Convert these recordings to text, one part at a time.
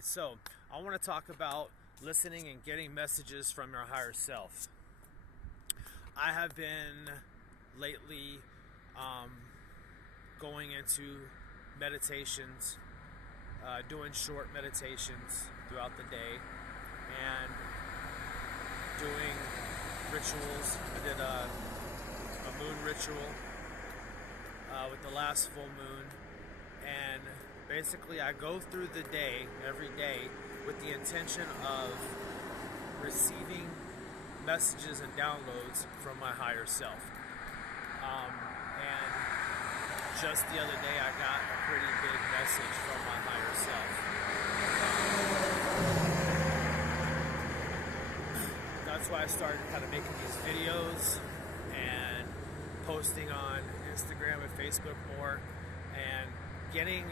Alright, so I want to talk about listening and getting messages from your higher self. I have been lately going into meditations, doing short meditations throughout the day, and doing rituals. I did a moon ritual with the last full moon, and basically I go through the day, every day, with the intention of receiving messages and downloads from my higher self. And just the other day I got a pretty big message from my higher self. That's why I started kind of making these videos and posting on Instagram and Facebook more, and getting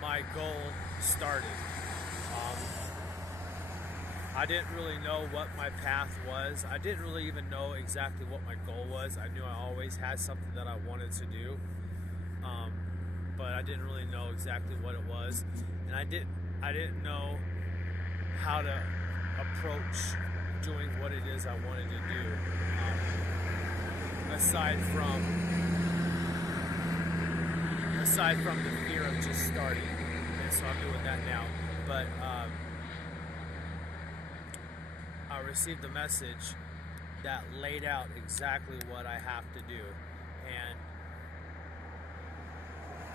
my goal started. I didn't really know what my path was. I didn't really even know exactly what my goal was. I knew I always had something that I wanted to do, but I didn't really know exactly what it was, and I didn't know how to approach doing what it is I wanted to do, aside from the fear of just starting. And so I'm doing that now. But I received a message that laid out exactly what I have to do. And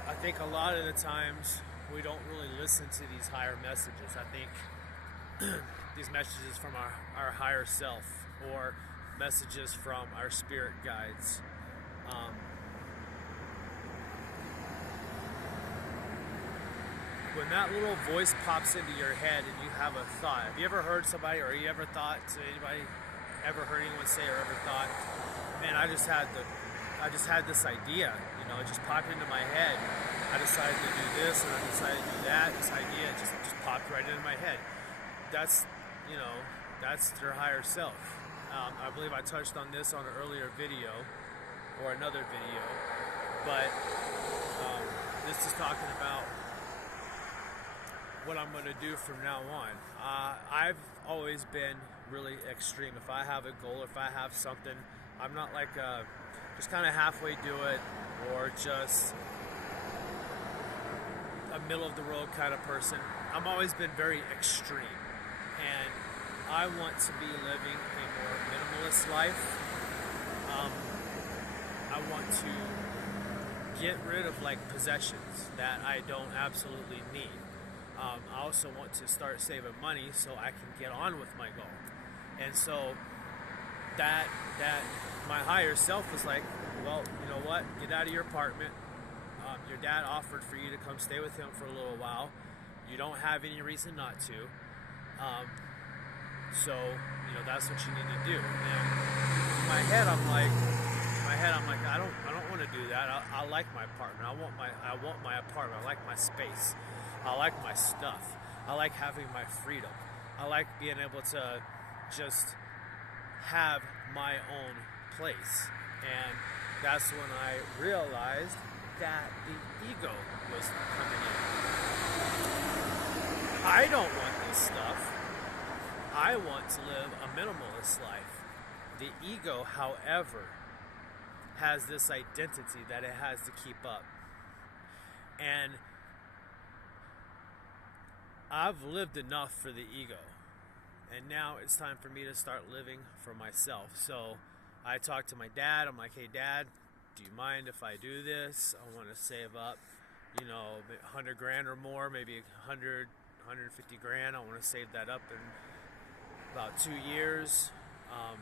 I think a lot of the times we don't really listen to these higher messages. I think these messages from our higher self, or messages from our spirit guides. When that little voice pops into your head and you have a thought, have you ever heard somebody, or you ever thought to anybody, ever heard anyone say or ever thought, man, I just had this idea, it just popped into my head. I decided to do this and I decided to do that. This idea just popped right into my head. That's their higher self. I believe I touched on this on an earlier video or another video, but this is talking about what I'm going to do from now on. I've always been really extreme. If I have a goal, if I have something, I'm not like just kind of halfway do it, or just a middle of the road kind of person. I've always been very extreme, and I want to be living a more minimalist life. I want to get rid of possessions that I don't absolutely need. I also want to start saving money so I can get on with my goal. And so that my higher self was like, well, you know what? Get out of your apartment. Your dad offered for you to come stay with him for a little while. You don't have any reason not to. So that's what you need to do. And in my head, I'm like, I don't want to do that. I like my apartment. I want my apartment. I like my space. I like my stuff. I like having my freedom. I like being able to just have my own place. And that's when I realized that the ego was coming in. I don't want this stuff. I want to live a minimalist life. The ego, however, has this identity that it has to keep up. And I've lived enough for the ego, and now it's time for me to start living for myself. So I talked to my dad. I'm like, hey Dad, do you mind if I do this? I want to save up, 100 grand or more, maybe 150 grand. I want to save that up in about 2 years. I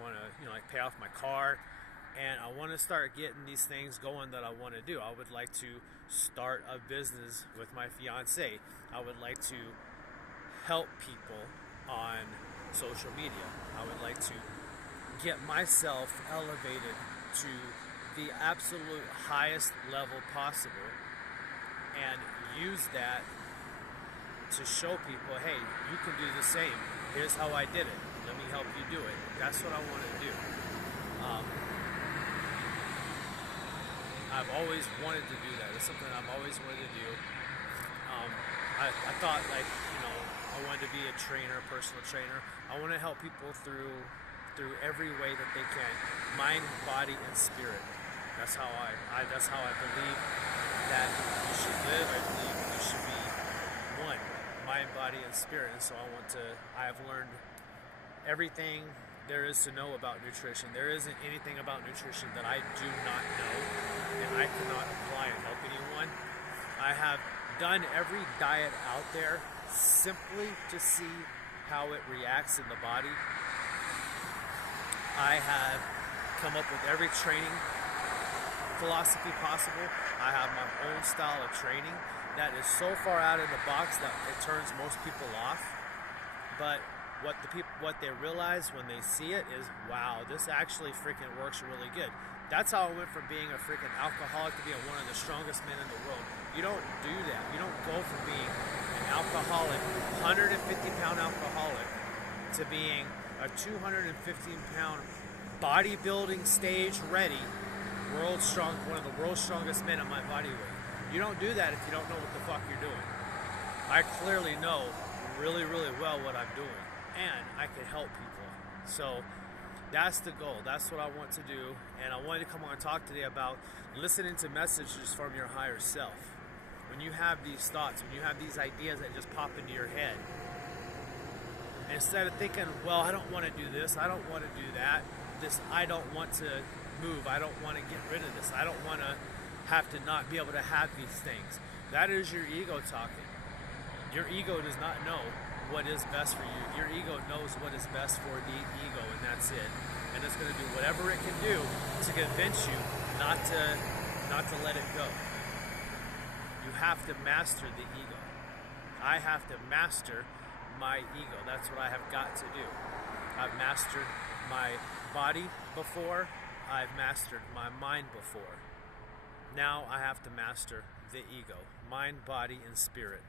want to, pay off my car. And I want to start getting these things going that I want to do. I would like to start a business with my fiance. I would like to help people on social media. I would like to get myself elevated to the absolute highest level possible, and use that to show people, hey, you can do the same. Here's how I did it. Let me help you do it. That's what I want to do. I've always wanted to do that. It's something I've always wanted to do. I I thought, like, I wanted to be a trainer, personal trainer. I want to help people through every way that they can, mind, body, and spirit. That's how I believe that you should live. I believe you should be one, mind, body, and spirit. And so I have learned everything there is to know about nutrition. There isn't anything about nutrition that I do not know and I cannot apply and help anyone. I have done every diet out there simply to see how it reacts in the body. I have come up with every training philosophy possible. I have my own style of training that is so far out of the box that it turns most people off. But what they realize when they see it is, wow, this actually freaking works really good. That's how I went from being a freaking alcoholic to being one of the strongest men in the world. You don't do that. You don't go from being an alcoholic, 150-pound alcoholic, to being a 215-pound bodybuilding stage ready one of the world's strongest men at my body weight. You don't do that if you don't know what the fuck you're doing. I clearly know really, really well what I'm doing, and I can help people. So that's the goal. That's what I want to do. And I wanted to come on and talk today about listening to messages from your higher self. When you have these thoughts, when you have these ideas that just pop into your head, instead of thinking, well, I don't want to do this, I don't want to do that, I don't want to move, I don't want to get rid of this, I don't want to have to not be able to have these things. That is your ego talking. Your ego does not know what is best for you. Your ego knows what is best for the ego, and that's it. And it's going to do whatever it can do to convince you not to let it go. You have to master the ego. I have to master my ego. That's what I have got to do. I've mastered my body before. I've mastered my mind before. Now I have to master the ego, mind, body, and spirit.